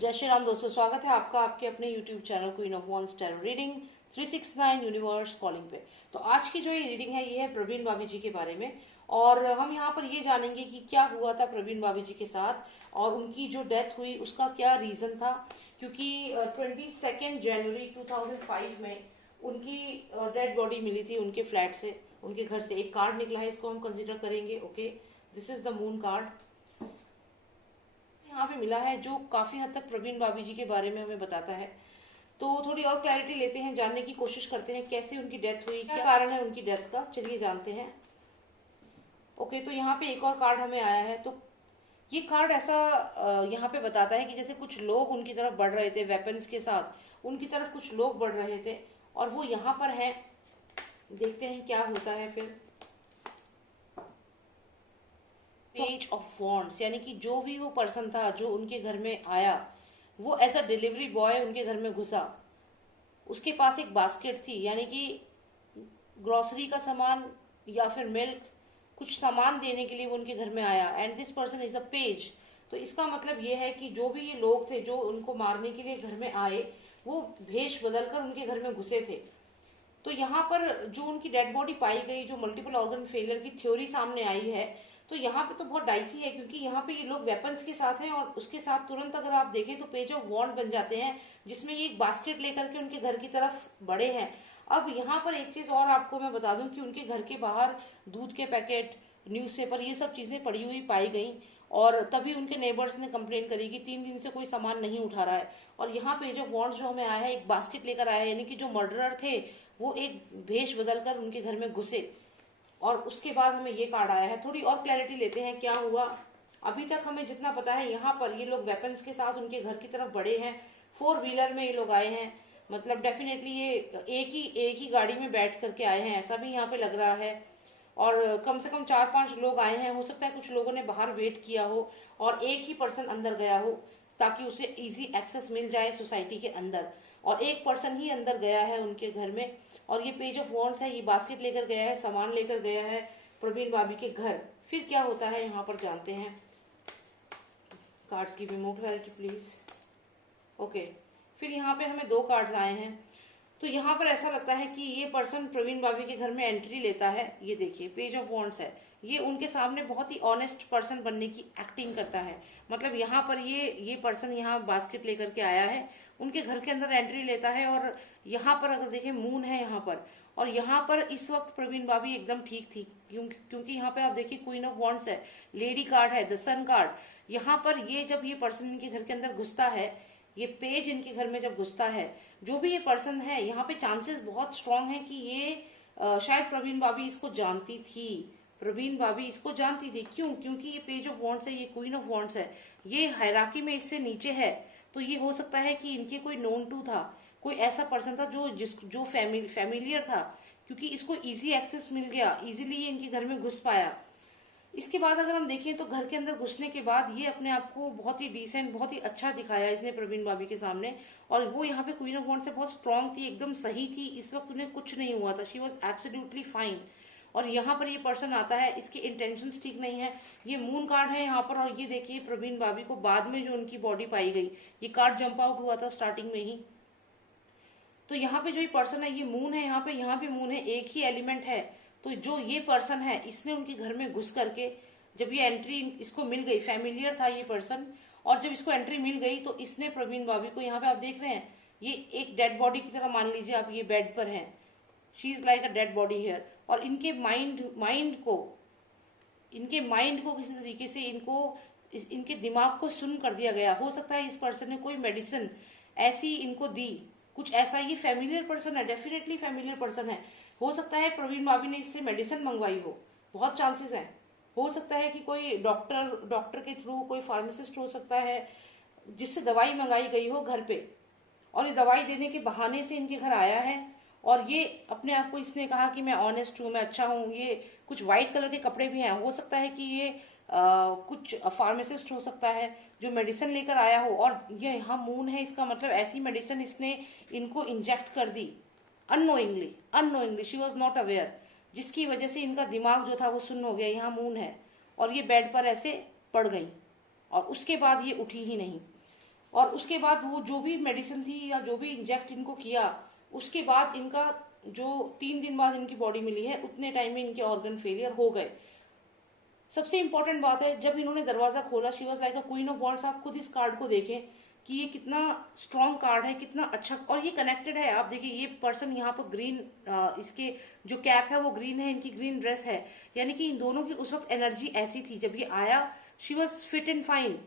जय श्री राम दोस्तों, स्वागत है आपका आपके अपने YouTube channel queen of wands tarot reading 369 universe calling पे। तो आज की जो ये रीडिंग है ये है प्रवीण भाभी जी के बारे में। और हम यहाँ पर ये जानेंगे कि क्या हुआ था प्रवीण भाभी जी के साथ और उनकी जो डेथ हुई उसका क्या रीजन था। क्योंकि 22 जनवरी 2005 में उनकी डेड बॉडी मिली थी उनके फ्लैट से, उनके घर से। एक कार्ड निकला है, इसको हम कंसिडर करेंगे। Okay, this is the moon card यहाँ पे मिला है, जो काफी हद तक प्रवीण भाभी जी के बारे में हमें बताता है। तो थोड़ी और क्लैरिटी लेते हैं, जानने की कोशिश करते हैं कैसे उनकी डेथ हुई, क्या कारण है उनकी डेथ का। चलिए जानते हैं। ओके, तो यहाँ पे एक और कार्ड हमें आया है। तो ये कार्ड ऐसा यहाँ पे बताता है कि जैसे कुछ लोग उनकी तरफ बढ़ रहे थे वेपन्स के साथ, उनकी तरफ कुछ लोग बढ़ रहे थे और वो यहाँ पर है। देखते हैं क्या होता है फिर। पेज ऑफ वॉन्ड्स, यानी कि जो भी वो पर्सन था जो उनके घर में आया, वो एज अ डिलीवरी बॉय उनके घर में घुसा। उसके पास एक बास्केट थी, यानी कि ग्रोसरी का सामान या फिर मिल्क, कुछ सामान देने के लिए वो उनके घर में आया। And this person is a page. तो इसका मतलब ये है कि जो भी ये लोग थे जो उनको मारने के लिए घर में आए, वो भेष बदलकर उनके घर में घुसे थे। तो यहाँ पर जो उनकी डेड बॉडी पाई गई, जो मल्टीपल ऑर्गन फेलियर की थ्योरी सामने आई है, तो यहाँ पे तो बहुत डाइसी है। क्योंकि यहाँ पे ये लोग वेपन्स के साथ हैं और उसके साथ तुरंत अगर आप देखें तो पेज ऑफ वॉन्ड बन जाते हैं, जिसमें ये एक बास्केट लेकर के उनके घर की तरफ बढ़े हैं। अब यहाँ पर एक चीज और आपको मैं बता दूं कि उनके घर के बाहर दूध के पैकेट, न्यूज़पेपर, ये सब चीजें पड़ी हुई पाई गई। और तभी उनके नेबर्स ने कंप्लेन करी कि 3 दिन से कोई सामान नहीं उठा रहा है। और यहाँ पेज ऑफ वॉन्ड्स जो हमें आया है, एक बास्केट लेकर आया है, यानी कि जो मर्डरर थे वो एक भेष बदलकर उनके घर में घुसे। और उसके बाद हमें ये कार्ड आया है। थोड़ी और क्लैरिटी लेते हैं क्या हुआ। अभी तक हमें जितना पता है, यहाँ पर ये लोग वेपन्स के साथ उनके घर की तरफ बढ़े हैं। 4 व्हीलर में ये लोग आए हैं, मतलब डेफिनेटली ये एक ही गाड़ी में बैठ करके आए हैं, ऐसा भी यहाँ पे लग रहा है। और कम से कम 4-5 लोग आए हैं। हो सकता है कुछ लोगों ने बाहर वेट किया हो और एक ही पर्सन अंदर गया हो ताकि उसे इजी एक्सेस मिल जाए सोसाइटी के अंदर। और एक पर्सन ही अंदर गया है उनके घर में। और ये पेज ऑफ वॉन्ड्स है, ये बास्केट लेकर गया है, सामान लेकर गया है प्रवीण भाभी के घर। फिर क्या होता है यहाँ पर जानते हैं। कार्ड्स की भी मोर क्लैरिटी प्लीज। ओके, फिर यहाँ पे हमें 2 कार्ड्स आए हैं। तो यहाँ पर ऐसा लगता है कि ये पर्सन प्रवीण भाभी के घर में एंट्री लेता है। ये देखिए पेज ऑफ वॉन्ड्स है, ये उनके सामने बहुत ही ऑनेस्ट पर्सन बनने की एक्टिंग करता है। मतलब यहाँ पर ये पर्सन यहाँ बास्केट लेकर के आया है, उनके घर के अंदर एंट्री लेता है। और यहाँ पर अगर देखें मून है यहाँ पर, और यहाँ पर इस वक्त प्रवीण भाभी एकदम ठीक थी। क्योंकि यहाँ पे आप देखिए क्वीन ऑफ वॉन्ड्स है, लेडी कार्ड है, द सन कार्ड। यहाँ पर ये जब ये पर्सन इनके घर के अंदर घुसता है, ये पेज इनके घर में जब घुसता है, जो भी ये पर्सन है, यहाँ पे चांसेस बहुत स्ट्रांग है कि ये शायद प्रवीण भाभी इसको जानती थी। प्रवीण भाभी इसको जानती थी। क्यों? क्योंकि ये पेज ऑफ वॉन्ड्स है, ये क्वीन ऑफ वॉन्ड्स है, ये हायरार्की में इससे नीचे है। तो ये हो सकता है कि इनके कोई नोन टू था, कोई ऐसा पर्सन था जो फैमिलियर था। क्योंकि इसको इजी एक्सेस मिल गया, इजीली ये इनके घर में घुस पाया। इसके बाद अगर हम देखें तो घर के अंदर घुसने के बाद ये अपने आप को बहुत ही डिसेंट, बहुत ही अच्छा दिखाया इसने प्रवीण भाभी के सामने। और वो यहाँ पे क्वीन ऑफ वॉन्ड्स से बहुत स्ट्रांग थी, एकदम सही थी। इस वक्त उन्हें कुछ नहीं हुआ था, शी वॉज एब्सोल्युटली फाइन। और यहाँ पर ये पर्सन आता है, इसके इंटेंशंस ठीक नहीं है। ये मून कार्ड है यहाँ पर। और ये देखिए प्रवीण भाभी को बाद में जो उनकी बॉडी पाई गई, ये कार्ड जंप आउट हुआ था स्टार्टिंग में ही। तो यहाँ पे जो ये पर्सन है, ये मून है यहाँ पे मून है, एक ही एलिमेंट है। तो जो ये पर्सन है, इसने उनके घर में घुस करके, जब ये एंट्री इसको मिल गई, फैमिलियर था ये पर्सन, और जब इसको एंट्री मिल गई तो इसने प्रवीण भाभी को, यहाँ पे आप देख रहे हैं, ये एक डेड बॉडी की तरह मान लीजिए आप, ये बेड पर है, she is like a dead body here. और इनके माइंड को किसी तरीके से इनके दिमाग को सुन कर दिया गया। हो सकता है इस पर्सन ने कोई मेडिसिन ऐसी इनको दी, कुछ ऐसा। ये फैमिलियर पर्सन है, डेफिनेटली फैमिलियर पर्सन है। हो सकता है प्रवीण भाभी ने इससे मेडिसिन मंगवाई हो, बहुत चांसेस हैं। हो सकता है कि कोई डॉक्टर के थ्रू, कोई फार्मासिस्ट हो सकता है जिससे दवाई मंगाई गई हो घर पे, और ये दवाई देने के बहाने से इनके घर आया है। और ये अपने आप को इसने कहा कि मैं ऑनेस्ट हूँ, मैं अच्छा हूँ। ये कुछ व्हाइट कलर के कपड़े भी हैं। हो सकता है कि ये कुछ फार्मासिस्ट हो सकता है जो मेडिसिन लेकर आया हो। और ये यहाँ मून है, इसका मतलब ऐसी मेडिसिन इसने इनको इंजेक्ट कर दी unknowingly, she was not aware, जिसकी वजह से इनका दिमाग जो था वो सुन्न हो गया। यहाँ मून है और ये बेड पर ऐसे पड़ गई और उसके बाद ये उठी ही नहीं। और उसके बाद वो जो भी मेडिसिन थी या जो भी इंजेक्ट इनको किया, उसके बाद इनका जो 3 दिन बाद इनकी बॉडी मिली है, उतने टाइम में इनके ऑर्गन फेलियर हो गए। सबसे इंपॉर्टेंट बात है, जब इन्होंने दरवाजा खोला, she was like a queen of wands. आप खुद इस कार्ड को देखें कि ये कितना स्ट्रॉन्ग कार्ड है, कितना अच्छा, और ये कनेक्टेड है। आप देखिए ये पर्सन यहाँ पर ग्रीन, इसके जो कैप है वो ग्रीन है, इनकी ग्रीन ड्रेस है, यानी कि इन दोनों की उस वक्त एनर्जी ऐसी थी। जब ये आया, she was fit and fine,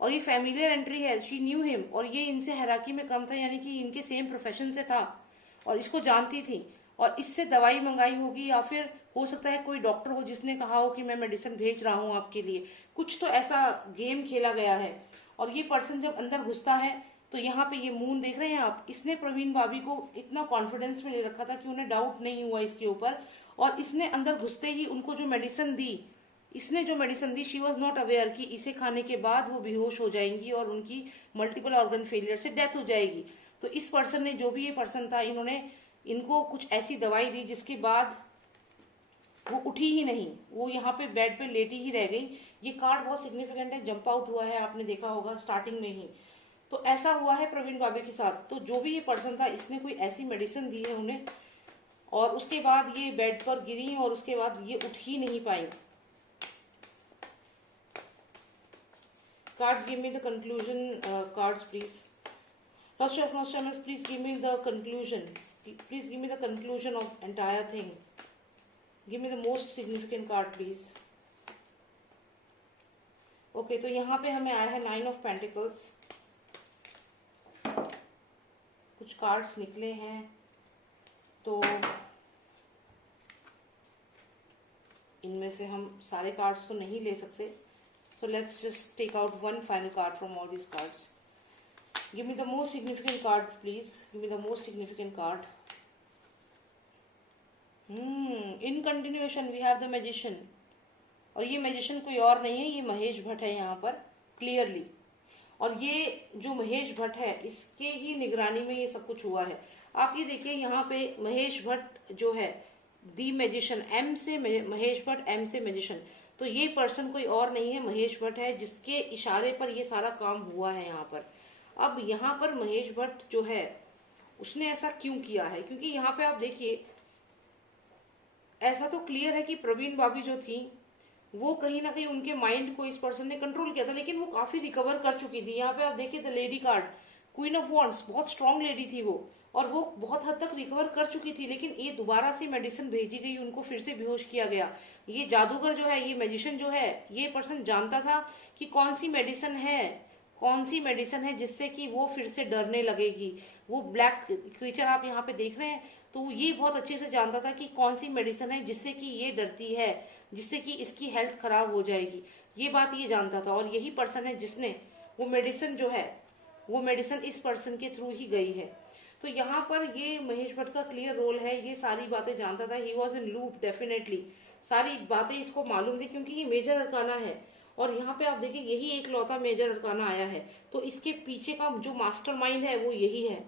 और ये फैमिलियर एंट्री है, शी न्यू हिम, और ये इनसे हैराकी में कम था, यानी कि इनके सेम प्रोफेशन से था और इसको जानती थी, और इससे दवाई मंगाई होगी, या फिर हो सकता है कोई डॉक्टर हो जिसने कहा हो कि मैं मेडिसिन भेज रहा हूं आपके लिए, कुछ तो ऐसा गेम खेला गया है। और ये पर्सन जब अंदर घुसता है, तो यहाँ पे ये मून देख रहे हैं आप, इसने प्रवीण भाभी को इतना कॉन्फिडेंस में ले रखा था कि उन्हें डाउट नहीं हुआ इसके ऊपर, और इसने अंदर घुसते ही उनको जो मेडिसिन दी, इसने जो medicine the, she was not aware कि इसे खाने के बाद वो बेहोश हो जाएंगी और उनकी मल्टीपल ऑर्गन फेलियर से डेथ हो जाएगी। तो इस पर्सन ने, जो भी ये पर्सन था, इन्होंने इनको कुछ ऐसी दवाई दी जिसके बाद वो उठी ही नहीं, वो यहाँ पे बेड पे लेटी ही रह गई। ये कार्ड बहुत सिग्निफिकेंट है, जंप आउट हुआ है, आपने देखा होगा स्टार्टिंग में ही। तो ऐसा हुआ है प्रवीण भाभी के साथ। तो जो भी ये पर्सन था, इसने कोई ऐसी मेडिसिन दी है उन्हें, और उसके बाद ये बेड पर गिरी और उसके बाद ये उठ ही नहीं पाई। Cards, give me the conclusion. Cards, please. First of all, please give me the conclusion. Please give me the conclusion of entire thing. Give me the most significant card, please. Okay, तो यहाँ पे हमें आया है 9 of Pentacles. कुछ cards निकले हैं, तो इनमें से हम सारे कार्ड्स तो नहीं ले सकते. So let's just take out one final card from all these cards. Give me the most significant card, please. Give me the most significant card. In continuation, we have the magician. और ये magician कोई और नहीं है, ये महेश भट्ट है यहाँ पर क्लियरली. और ये जो महेश भट्ट है, इसके ही निगरानी में ये सब कुछ हुआ है. आप ये देखिए यहाँ पे महेश भट्ट जो है, दी मैजिशियन, एम से महेश भट्ट, एम से मैजिशियन. तो ये पर्सन कोई और नहीं है, महेश भट्ट है, जिसके इशारे पर ये सारा काम हुआ है यहाँ पर. अब यहाँ पर महेश भट्ट जो है, उसने ऐसा क्यों किया है? क्योंकि यहाँ पे आप देखिए, ऐसा तो क्लियर है कि प्रवीण भाभी जो थी, वो कहीं ना कहीं उनके माइंड को इस पर्सन ने कंट्रोल किया था, लेकिन वो काफी रिकवर कर चुकी थी. यहाँ पे आप देखिए the lady card, queen of wands, बहुत स्ट्रांग लेडी थी वो, और वो बहुत हद तक रिकवर कर चुकी थी. लेकिन ये दोबारा से मेडिसिन भेजी गई, उनको फिर से बेहोश किया गया. ये जादूगर जो है, ये मैजिशियन जो है, ये पर्सन जानता था कि कौन सी मेडिसिन है जिससे कि वो फिर से डरने लगेगी. वो ब्लैक क्रीचर आप यहाँ पे देख रहे हैं, तो ये बहुत अच्छे से जानता था कि कौन सी मेडिसिन है जिससे कि ये डरती है, जिससे कि इसकी हेल्थ खराब हो जाएगी. ये बात ये जानता था, और यही पर्सन है जिसने वो मेडिसिन जो है, वो मेडिसिन इस पर्सन के थ्रू ही गई है. तो यहाँ पर ये महेश भट्ट का क्लियर रोल है, ये सारी बातें जानता था. He was in loop definitely, सारी बातें इसको मालूम थी, क्योंकि ये मेजर अरकाना है. और यहाँ पे आप देखिए, यही एक लौता मेजर अरकाना आया है, तो इसके पीछे का जो मास्टरमाइंड है वो यही है,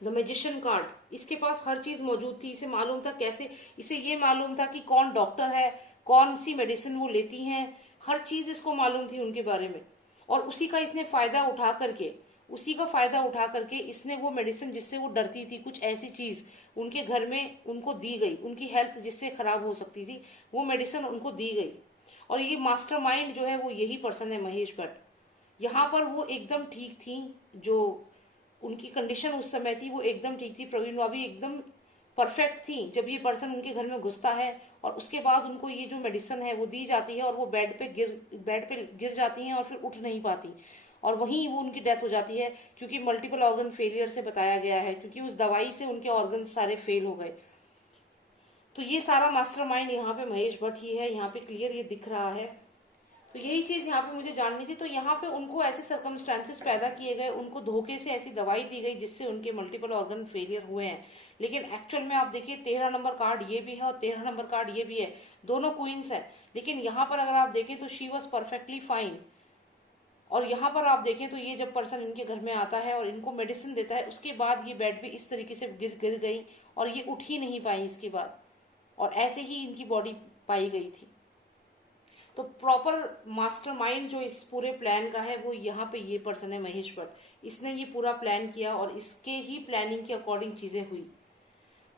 द मैजिशियन कार्ड. इसके पास हर चीज मौजूद थी, इसे मालूम था कैसे, इसे ये मालूम था कि कौन डॉक्टर है, कौन सी मेडिसिन वो लेती हैं, हर चीज इसको मालूम थी उनके बारे में. और उसी का फायदा उठा करके इसने वो मेडिसिन जिससे वो डरती थी, कुछ ऐसी चीज उनके घर में उनको दी गई, उनकी हेल्थ जिससे खराब हो सकती थी, वो मेडिसिन उनको दी गई. और ये मास्टरमाइंड जो है वो यही पर्सन है, महेश भट्ट. यहाँ पर वो एकदम ठीक थी, जो उनकी कंडीशन उस समय थी वो एकदम ठीक थी. प्रवीण भाभी एकदम परफेक्ट थी जब ये पर्सन उनके घर में घुसता है, और उसके बाद उनको ये जो मेडिसिन है वो दी जाती है, और वो बेड पे गिर जाती हैं और फिर उठ नहीं पाती, और वहीं वो उनकी डेथ हो जाती है, क्योंकि मल्टीपल ऑर्गन फेलियर से बताया गया है, क्योंकि उस दवाई से उनके ऑर्गन सारे फेल हो गए. तो ये सारा मास्टरमाइंड यहाँ पे महेश भट्ट ही है, यहाँ पे क्लियर ये दिख रहा है. तो यही चीज यहाँ पे मुझे जाननी थी. तो यहाँ पे उनको ऐसे सर्कमस्टांसेस पैदा किए गए, उनको धोखे से ऐसी दवाई दी गई जिससे उनके मल्टीपल ऑर्गन फेलियर हुए हैं. लेकिन एक्चुअल में आप देखिए 13 नंबर कार्ड ये भी है और 13 नंबर कार्ड ये भी है, दोनों क्वींस है. लेकिन यहाँ पर अगर आप देखें तो शी वॉज परफेक्टली फाइन. और यहाँ पर आप देखें तो ये जब पर्सन इनके घर में आता है और इनको मेडिसिन देता है, उसके बाद ये बेड पे इस तरीके से गिर गई और ये उठ ही नहीं पाई इसके बाद, और ऐसे ही इनकी बॉडी पाई गई थी. तो प्रॉपर मास्टरमाइंड जो इस पूरे प्लान का है वो यहाँ पे ये पर्सन है, महेश भट्ट। इसने ये पूरा प्लान किया और इसके ही प्लानिंग के अकॉर्डिंग चीजें हुई।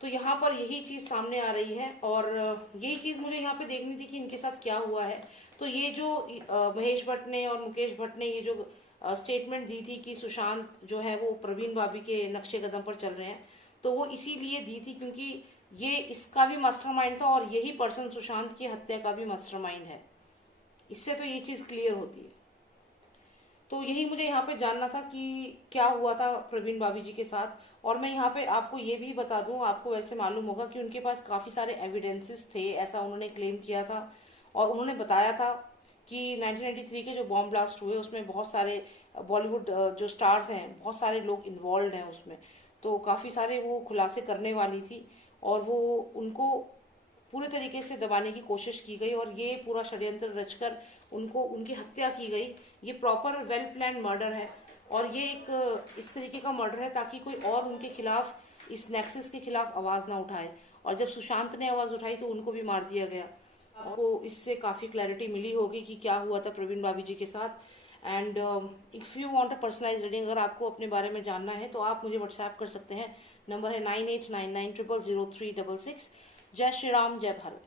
तो यहाँ पर यही चीज सामने आ रही है और यही चीज मुझे यहाँ पे देखनी थी कि इनके साथ क्या हुआ है। तो ये जो महेश भट्ट ने और मुकेश भट्ट ने ये जो स्टेटमेंट दी थी कि सुशांत जो है वो प्रवीण भाभी के नक्शे कदम पर चल रहे हैं, तो वो इसीलिए दी थी क्योंकि ये इसका भी मास्टरमाइंड था और यही पर्सन सुशांत की हत्या का भी मास्टरमाइंड है। इससे तो ये चीज क्लियर होती है। तो यही मुझे यहाँ पे जानना था कि क्या हुआ था प्रवीण भाभी जी के साथ। और मैं यहाँ पे आपको ये भी बता दूं, आपको वैसे मालूम होगा कि उनके पास काफी सारे एविडेंसेस थे, ऐसा उन्होंने क्लेम किया था। और उन्होंने बताया था कि 1993 के जो बॉम्ब ब्लास्ट हुए उसमें बहुत सारे बॉलीवुड जो स्टार्स हैं, बहुत सारे लोग इन्वॉल्व हैं उसमें। तो काफी सारे वो खुलासे करने वाली थी और वो उनको पूरे तरीके से दबाने की कोशिश की गई और ये पूरा षड्यंत्र रचकर उनको उनकी हत्या की गई। ये प्रॉपर वेल प्लान मर्डर है और ये एक इस तरीके का मर्डर है ताकि कोई और उनके खिलाफ, इस नेक्सस के खिलाफ आवाज ना उठाए। और जब सुशांत ने आवाज उठाई तो उनको भी मार दिया गया। आपको इससे काफी क्लैरिटी मिली होगी कि क्या हुआ था प्रवीण भाभी जी के साथ। And if you want a personalised reading, अगर आपको अपने बारे में जानना है तो आप मुझे व्हाट्सएप कर सकते हैं। नंबर है 9899000366। जय श्री राम, जय भारत।